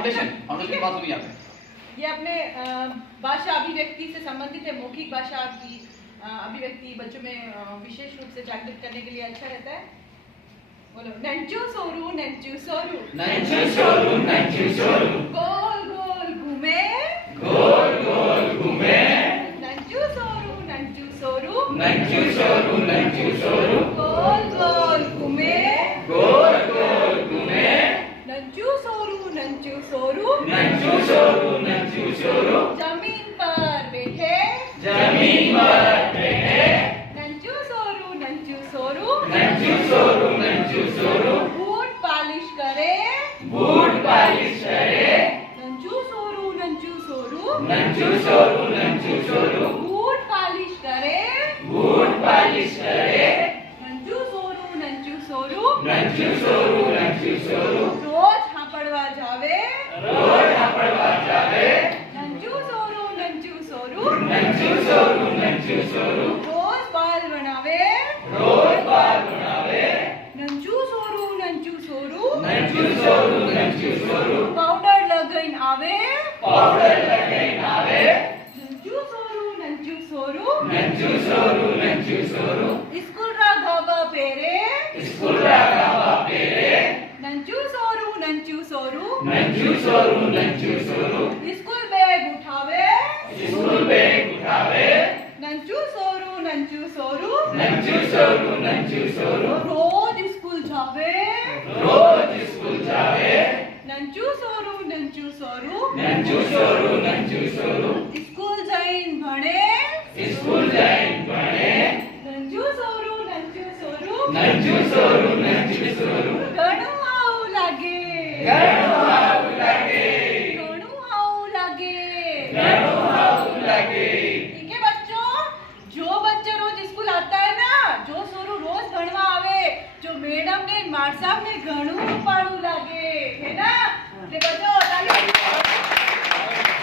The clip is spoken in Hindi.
फाउंडेशन फाउंडेशन की बात सुनी आपने। ये अपने भाषा अभिव्यक्ति से संबंधित है। मौखिक भाषा की अभिव्यक्ति बच्चों में विशेष रूप से जागृत करने के लिए अच्छा रहता है। बोलो नंचू सोरू नंचू सोरू नंचू सोरू नंचू सोरू गोल गोल घूमे गोल गोल घूमे नंचू सोरू नंचू सोरू नंचू सोरू नंचू सोरू गोल गोल घूमे गोल गोल घूमे नंचू सोरू नंचू सोरू नंचू सोरू नंचू सोरू जमीन पर बैठे जमीन पर बैठे नंचू सोरू नंचू सोरू नंचू सोरू नंचू सोरू बूट पालिश करे बूट पालिश करे नंचू सोरू नंचू सोरू नंचू सोरू नंचू सोरू बूट पालिश करे बूट पालिश करे नंचू सोरू नंचू सोरू नंचू सोरू नंचू सोरू रोज हापड़वा जावे रोज हापड़वा जावे नंचू सोरू नंचू सोरू नंचू सोरू नंचू सोरू रोज बाल बनावे रोज बाल बनावे नंचू सोरू नंचू सोरू नंचू सोरू नंचू सोरू पाउडर लगाइन आवे पाउडर लगाइन आवे नंचू सोरू नंचू सोरू नंचू सोरू नंचू सोरू स्कूल रा गाबा पेरे स्कूल रा गाबा पेरे नंचू सोरू नंचू सोरू नंचू सोरू नंचू सोरू स्कूल बैग उठावे स्कूल बैग उठावे नंचू सोरू नंचू सोरू नंचू सोरू नंचू सोरू रोज स्कूल जावे रोज स्कूल जावे नंचू सोरू नंचू सोरू नंचू सोरू नंचू सोरू स्कूल जाइन भणे स्कूल जाइन भणे नंचू सोरू नंचू सोरू नंचू सोरू